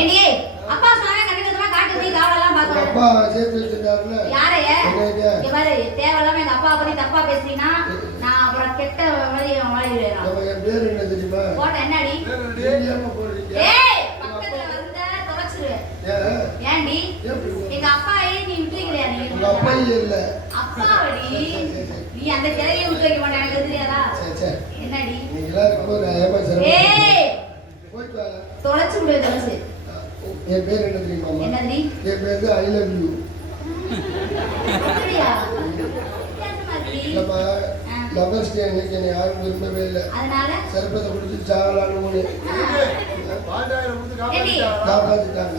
ஏண்டி அப்பா சொன்னாங்க கண்டிப்பா காட்டு போய் காவலெல்லாம் பார்க்கணும். அப்பா சேர்த்து வச்சிருக்காருல. யாரைய? இவரு தேவலாம எங்க அப்பா பத்தி தப்பா பேசினா நான் அப்புறம் கெட்ட வழி வாழிடுறேன். என் பேர் என்ன தெரியுமா? போட்ட என்னடி? தெரியாம போறீங்க. ஏய் பக்கத்துல வந்தா தொலைச்சிரு. ஏண்டி? எங்க அப்பா நீ விட்டுறீங்களா நீ? உங்க அப்பா இல்ல. அப்பாவடி. நீ அந்த கிளையை விட்டு வைக்க மாட்டே எனக்கு தெரியாதா? சே என்னடி? நீங்க எல்லாரும் போய் ஏமா சரி. ஏய் போய் வா. தொலைச்சு விடு தொலைச்சு. என் பேர் என்ன தெரியுமா? என்னடி? என் பேர் ஐ லவ் யூ. அப்படியா? நம்ம லவர்ஸ் டே அன்னைக்கு என்ன யாரும் விரும்பவே இல்லை. அதனால சர்பத்தை குடிச்சு சாகலான்னு ஒண்ணு காப்பாத்திட்டாங்க.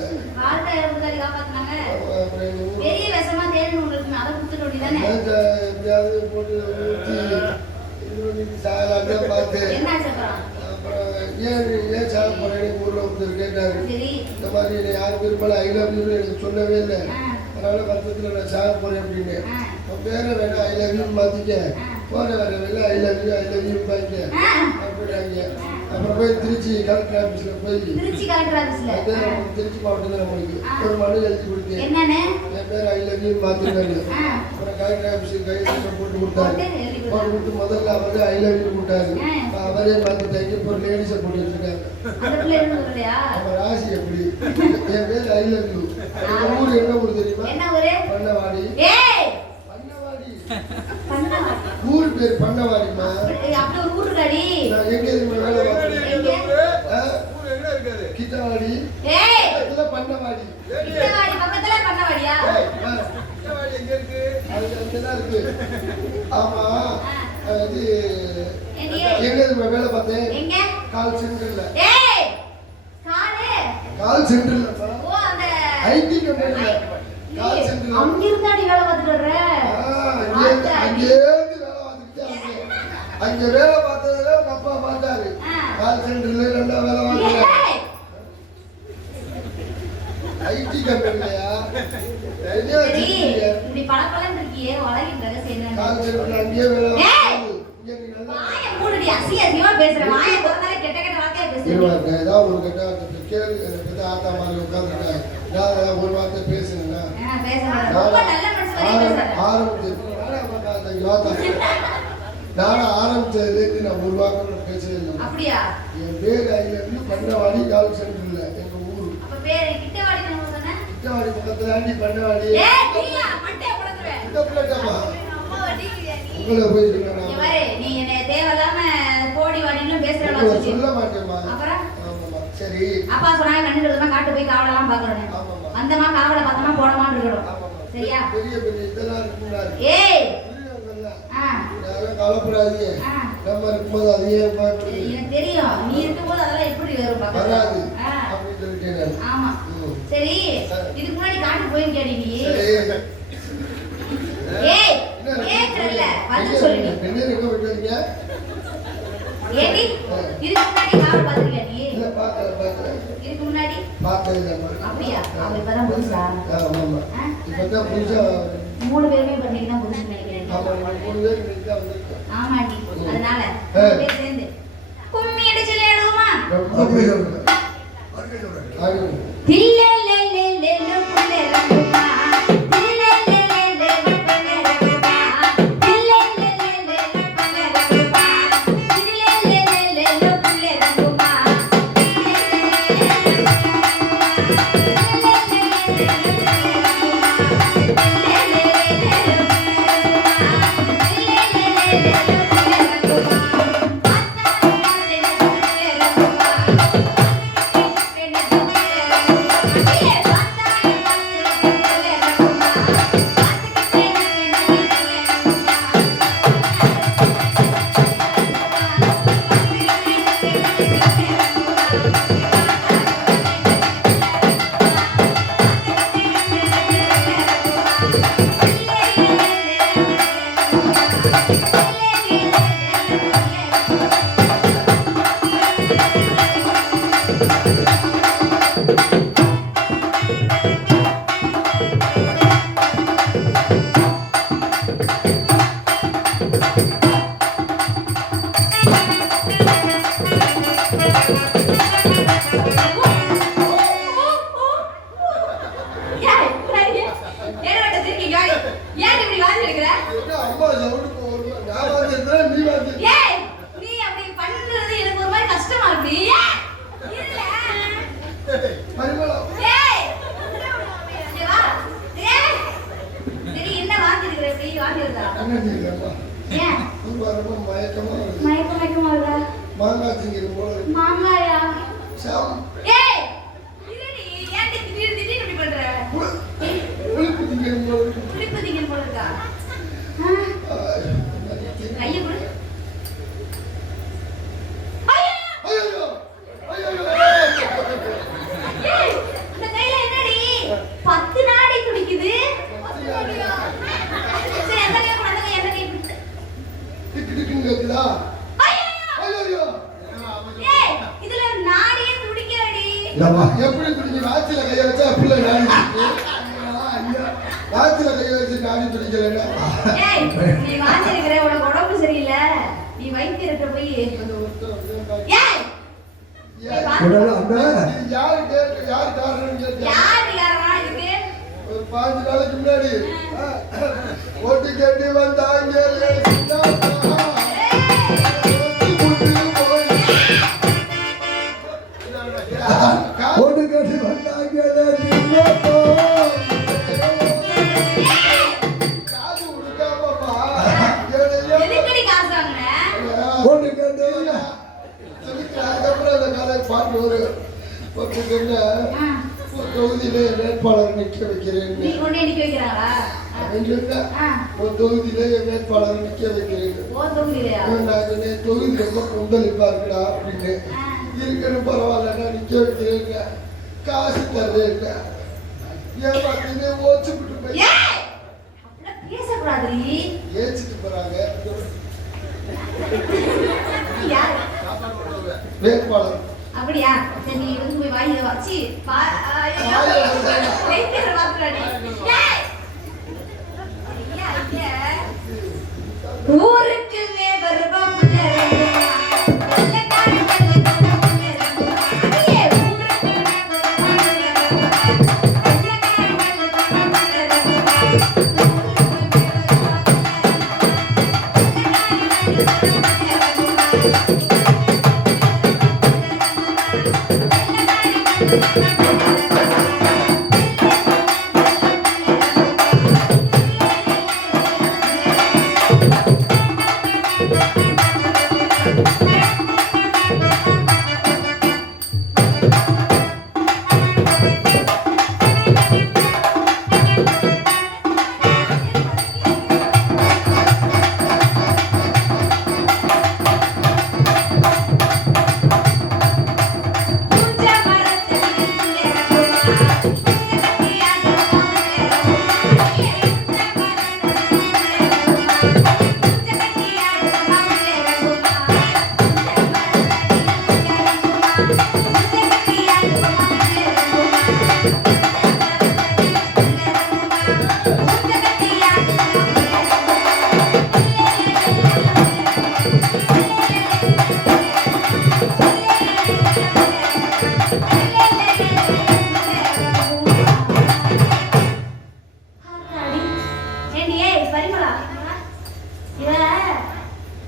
பெரிய விஷமா தேடின்னு உங்களுக்கு அதை கொடுத்துட்டு வேண்டியதானே? எப்படியாவது போட்டு ஊற்றி இது பண்ணிட்டு சாகலான்னு பார்த்து அப்புறம் ஏன் சாக போறேன்னு ஊர்ல ஒருத்தர் கேட்டாரு. இந்த மாதிரி என்னை யாரும் விரும்பல ஐ லவ் யூ எனக்கு சொல்லவே இல்லை, அதனால வருஷத்துல நான் சாக போறேன் அப்படின்னு. பேரை வேணா ஐ லவ் யூ மாத்திக்க, போற வர வேலை ஐ லவ் யூ பாய்க்க அப்படின்னாங்க. அப்புறம் போய் திருச்சி கலெக்டர் ஆபீஸ்ல போய் திருச்சி மாவட்டத்தில் நம்மளுக்கு ஒரு மனு எழுதி கொடுத்தேன். என் பேர் ஐ லவ் யூ மாத்திருக்காரு. அப்புறம் கலெக்டர் ஆபீஸுக்கு கையெழுத்து போட்டு கொடுத்தாரு. போட்டு கொடுத்து முதல்ல அவர் ஐ லவ் யூ கொடுத்தாரு. அவரே மாத்திட்டாங்க. இப்போ ஒரு லேடிஸை போட்டு வச்சிருக்காங்க. நம்ம ராசி எப்படி? என் பேர் ஐ லவ் யூ. ஊர் என்ன ஊர் தெரியுமா? பண்ணவாடி. ஊர் பேர் பண்ணவாடிமா. நான் எங்க தெரியுமா வேலை பார்த்தேன்? கிட்டவாடி. பண்ணவாடி. அங்கதான் இருக்கு. ஆமா அது எங்க தெரியுமா வேலை பார்த்தேன்? கால் சென்டர்ல. கால் சென்டர்ல ஐடி கம்பெனில கால் சென்டர்ல அங்கிருந்தாடி வேலை பார்த்துட்டு வர்ற. அங்க வேலை பார்த்ததுல உங்க அப்பா பார்த்தாரு. கால் சென்டர்ல ரெண்டா வேலை பார்த்தாரு. ஐடி கம்பெனிலயா? இப்படி பளபளன்னு இருக்கியே வளையின் ரகசியம் என்ன? கால் சென்டர்ல அங்கேயே வேலை பார்த்தாரு. இங்க நீ நல்லா வாயை மூடுடி, அசிங்கமா பேசுற. வாயை திறந்தாலே கெட்ட கெட்ட வார்த்தையா பேசுற. ஏதாவது ஒரு கெட்ட வார்த்தை கேளு. எனக்கு ஆத்தா மாதிரி உட்கார்ந்துட்டேன். நான் ஒரு வார்த்தை பேசுனேன்னா நானும் ஆரம்பிச்சதுலேருந்து நான் ஒரு வாரம் பேசவே இல்லை. அப்படியா? என் பேர் ஐ லவ் யூ பண்ணவாடி கால் சென்டர்ல எங்க ஊரு. அப்ப பேர் கிட்டவாடி நம்ம சொன்ன? கிட்டவாடி பக்கத்துல ஆண்டி பண்ணவாடி. ஏய் நீயா மண்டே புலக்குற. இந்த பிளேட்டமா? அம்மா வடிக்கிறியா நீ? உங்கள போய் சொல்றேன். நீ வர நீ என்ன தேவலாம போடி வாடின்னு பேசுற மாதிரி சொல்ல மாட்டேமா. அப்புறம் ஆமாமா சரி. அப்பா சொன்னாங்க கண்ணுக்கு காட்டு போய் காவலெல்லாம் பார்க்கணும். ஆமாமா. அந்தமா காவல பார்த்தமா போடமான்னு இருக்கணும். சரியா? பெரிய பெரிய இதெல்லாம் இருக்குடா. ஏய் யாரும் கவலைப்படாதீங்க. நம்ம இருக்கும்போது அதையே எனக்கு தெரியும். நீ இருக்கும்போது அதெல்லாம் எப்படி வரும் வராது அப்படின்னு சொல்லிட்டேன். ஆமா சரி. இதுக்கு முன்னாடி காட்டு போயிருக்கேடி நீ? ஏய் கேக்குறல்ல வந்து சொல்லு. நீ என்ன இருக்க விட்டுறீங்க? ஏடி இதுக்கு முன்னாடி காவல் பாத்திருக்கியா நீ? இல்ல பாக்கல. இதுக்கு முன்னாடி பாக்கல. அப்படியா? அவங்க இப்பதான் புதுசா? ஆமா இப்பதான் புதுசா 3 பேருமே பண்ணிட்டு தான் புதுசு நினைக்கிறேன். ஆமா 3 பேர் நிக்கா வந்திருக்கு. ஆமாடி அதனால 3 பேர் சேர்ந்து கும்மி அடிச்சு விளையாடுவோமா? அப்படி சொல்றேன். அதுக்கு சொல்றேன். தில்லே லே லே லே லே புல்லே ரங்குமா. தில்லே லே லே லே லே புல்லே ரங்குமா. தில்லே லே லே லே லே புல்லே ரங்குமா. தில்லே லே லே லே லே புல்லே ரங்குமா. திங்கிறது போல இருக்கு. மாங்காயா? சாம் ஏய் இருடி, ஏன்டி திடீர்னு இப்படி பண்ற? புளிப்பு திங்கிறது போல இருக்கு. புளிப்பு திங்கிற போல இருக்கா? கையை கொடு. ஐயோ ஐயோ ஏய், அந்த கையில என்னடி? 10 நாடி துடிக்குது. சரி, அந்த கை கொடு, அந்த கை, அந்த கை கொடு. டிக்கு டிக்குன்னு கேக்குதா? ஐயோ! ஐயோ ஏய், இதுல நாடியே துடிக்கலடி. எப்படி பிடிச்சி வாச்சில கைய வச்சா பிள்ளை நாடி வாச்சில கைய வச்சு நாடி பிடிக்கலன்னா ஏய், நீ வாஞ்சிருக்கிற, உனக்கு உடம்பு சரியில்லை. நீ வைத்தியர்கிட்ட போய் ஏய், யாரு கேட்டு யாரு காரணம் கேட்டு யாரு யாரா இதுக்கு? ஒரு 5 நாளைக்கு முன்னாடி ஓட்டு கேட்டு வந்தாங்க ஓட்டு கேட்டு வந்தாங்க காசு கொடுக்காமப்பா எதுக்குடி காசு வாங்குன? ஓட்டு கேட்டு அதுக்கப்புறம் அந்த கதை பாட்டு ஒரு என்ன ஒரு தொகுதியில வேட்பாளர் நிக்க வைக்கிறேன் நீ கொண்டு நிக்க வைக்கிறாங்களா? ஒரு தொகுதியில வேட்பாளர் நிக்க வைக்கிறேன் ஓ தொகுதியிலையா? தொகுதி ரொம்ப கொந்தளிப்பா இருக்குடா அப்படின்னு இருக்கணும் பரவாயில்ல நிக்க வைக்கிறேங்க காசு தர்றேங்க ஏன் பார்த்தீங்க ஓச்சு விட்டு போய் ஏய், அப்படிலாம் பேசக்கூடாதுடி. ஏச்சிட்டு போறாங்க யாரு? வேட்பாளர் அப்படியா? சரி, நீ வந்து போய் வாயில வச்சு வைத்தியரை பார்க்கறாடி. ஏய், ஐயா, ஐயா. ஊருக்குமே வருவோம்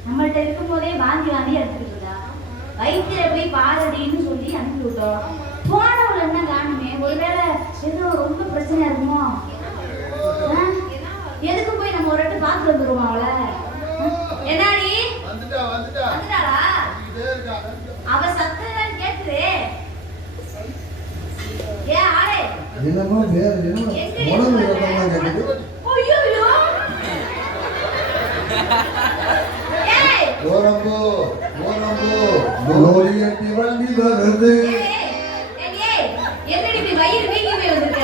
நம்மள்ட்ட இருக்கும் போதே வாங்கி வாங்கி எடுத்துக்கிட்டு இருக்கா. வைத்தியரை போய் பாரடின்னு சொல்லி அனுப்பி விட்டோம். போனவள என்ன காணுமே? ஒருவேளை ஏதோ ரொம்ப பிரச்சனை இருக்குமோ? எதுக்கு போய் நம்ம ஒரு இடத்து பார்த்து வந்துருவோம் அவளை? என்னாடி வந்துட்டாளா? அவ சத்தம் கேக்குது. ஏன் ஆளே என்னமோ வேற என்ன உடம்பு ரத்தமா கேக்குது. ஐயோ ஓரம்போ லோரி கட்டி வண்டி வருது. என்னடி இப்படி வயிறு வீங்கி போய் வந்திருக்க?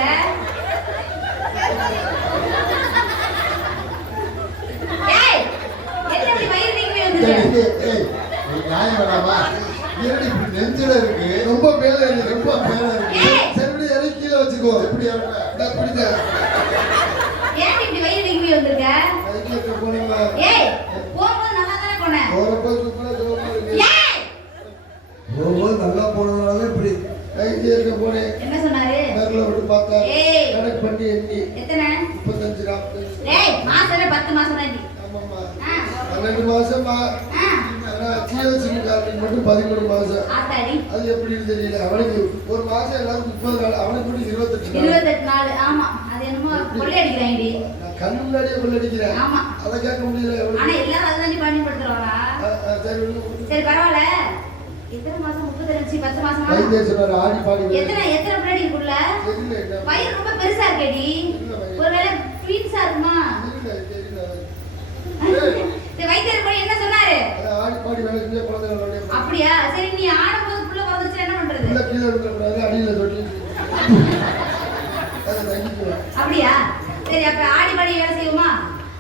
ஏய், என்ன இப்படி வயிறு வீங்கி போய் வந்திருக்க? ஏய், நியாயம் வேணாமா? ஏடி இப்படி நெஞ்சில இருக்கு. ரொம்ப மேல இருக்கு. சரி இறக்கி கீழ வச்சுக்கோ. இப்படி அப்படிங்க. ஏன் இப்படி வயிறு வீங்கி போய் வந்திருக்க? வைத்தியத்தை போனீங்களா? ஏய், போகும்போது நல்லா தானே போனேன். ஓரம்போ சூப்பரா ஜோமா இருக்கு. ஏய், போகும்போது நல்லா போனதுனால இப்படி வைத்தியத்தை போனேன். என்ன சொன்னாரு? பேர்ல விட்டு பார்த்தா ஏய், கணக்கு பண்ணி எண்ணி எத்தனை? 35 40. ஏய், மாசமே 10 மாசம் தான்டி. ஆமாம்மா 12 மாசமா. ஜியோசிக்காரனுக்கு மட்டும் 13 மாசம். ஆத்தாடி. அது எப்படின்னு தெரியல. அவனுக்கு ஒரு மாசம் எல்லாரும் 30 நாள், அவனுக்கு மட்டும் 28 நாள். ஆமா, அது என்னமோ கொள்ளை அடிக்கிறாங்கடி. நான் கண்ணு முன்னாடியே கொள்ளடிக்கிறேன். ஆமா, அதை கேட்க முடியல. ஆனா எல்லாரும் அதுதான் பயன்படுத்துறாங்களா? சரி சரி, பரவாயில்ல. எத்தனை மாசம் 32 10 மாசமா வைத்திய சொன்னாரு ஆடி பாடி எத்தனை பின்னாடி இருக்குள்ள தெரியல என்ன வயிறு ரொம்ப பெருசா இருக்கேடி ஒருவேளை ட்வின்ஸா இருக்குமா இந்த வைத்தியர் போய் என்ன சொன்னாரு ஆடி பாடி வேலை செஞ்ச குழந்தைகளோட அப்படியா சரி நீ ஆடும்போது புள்ள பிறந்துச்சு என்ன பண்றது புள்ள கீழே விழுந்துடக்கூடாது அடியில தொட்டி அதை தங்கிக்குவேன் அப்படியா சரி அப்ப ஆடி பாடி வேலை செய்யுமா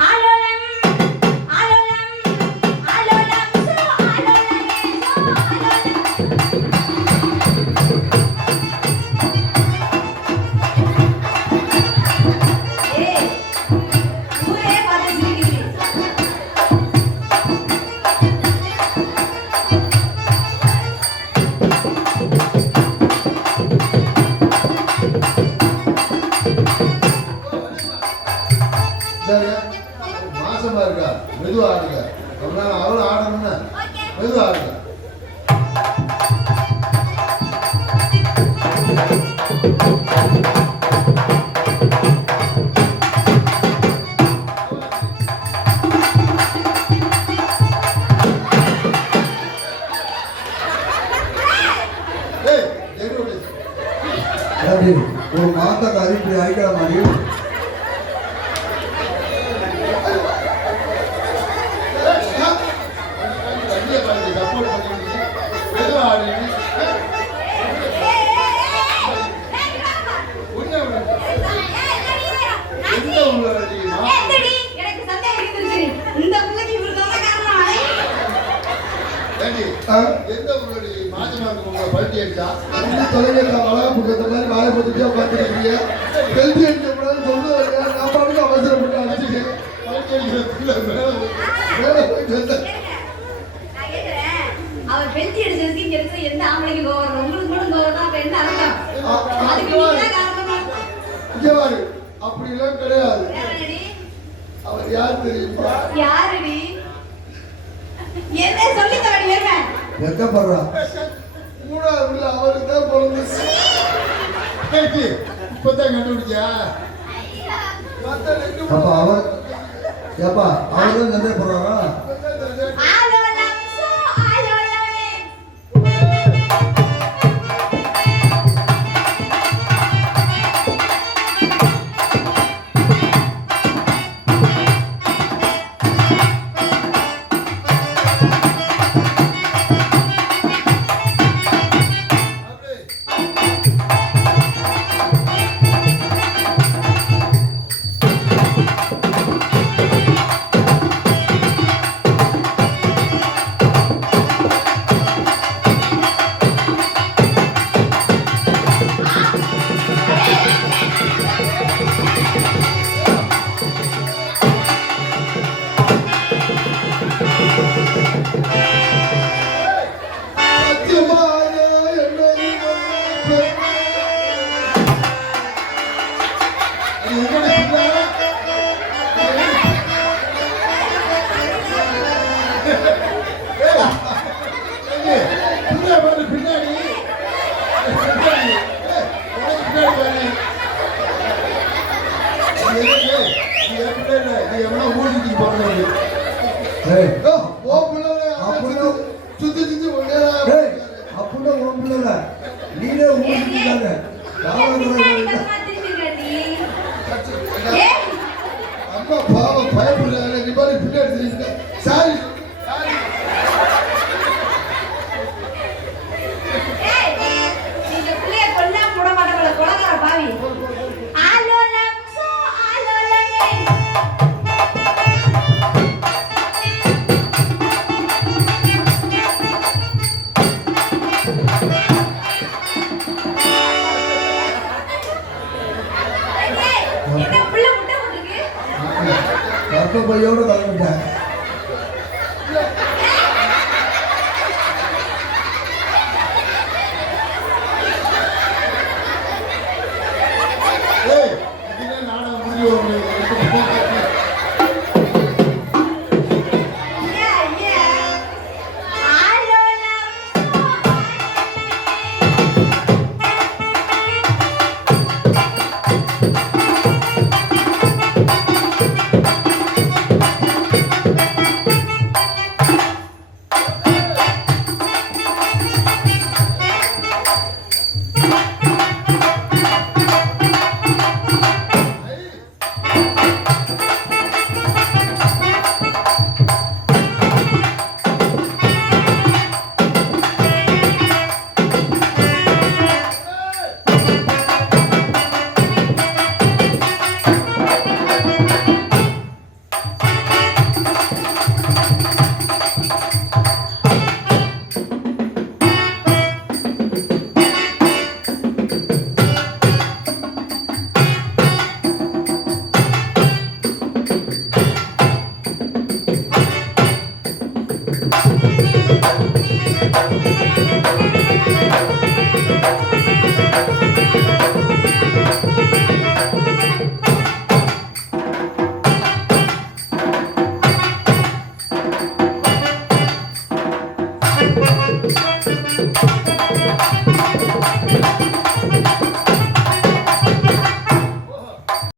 ஆலோலம் ஆலோலம் ஆலோலம் சோ ஆலோலம் சோ ஆலோலம் ஏய் ஊரே பார்த்து சிரிக்குது மாசமா இருக்கா மெதுவா ஆடுங்க அதனால அவளும் ஆடணும்னா மெதுவா ஆடுங்க ஒரு மாத்த கறி இப்படி அழிக்கிற மாதிரி என்னடி எனக்கு சந்தேகம் இருந்துச்சு இந்த பிள்ளைக்கு இவரு தான் காரணம் எந்த உங்களுடைய மாசமா உங்களை பல்ட்டி அடிச்சா தொலைஞர்கள் அழகா புடுற மாதிரி வாயை போட்டுட்டே உட்காந்துருக்கீங்க பெல்ட்டி அடிக்க கூடாதுன்னு சொல்லுவாங்க நான் பாட்டுக்கு அவசரப்பட்டு அடிச்சுட்டு பல்ட்டி அடிக்கிற மேல போயிட்டு வந்தேன் நான் கேக்குறேன் அவர் பெல்ட்டி அடிச்சதுக்கு இங்க இருக்கிற எந்த ஆம்பளைக்கு கோவம் உங்களுக்கு மட்டும் கோவம் அப்ப என்ன அர்த்தம் அதுக்கு நீங்க தான் காரணமா இங்க பாரு அப்படிலாம் கிடையாது யாரடி அவர் யார் தெரியுமா யாரடி என்ன சொல்லி தரடி வேற வெக்கப்படுறா மூணாவது அவருக்கு தான் பிறந்துச்சு இப்பதான் கண்டுபிடிச்சா மத்த ரெண்டு அப்ப அவர் ஏப்பா அவரும் சந்தேகப்படுறாரா ஆலோலம் சோ ஆலோலமே ஏய் சுத்தி சுத்தி ஏய் அப்படின்னா உன் பிள்ளை நீனே ஊட்டிட்டாங்க அம்மா பாவம் பயப்படுறாங்க நீ பாரு பின்னாடி தெரியுங்க சாரி கற்ப பையோட கிளம்பிட்டேன்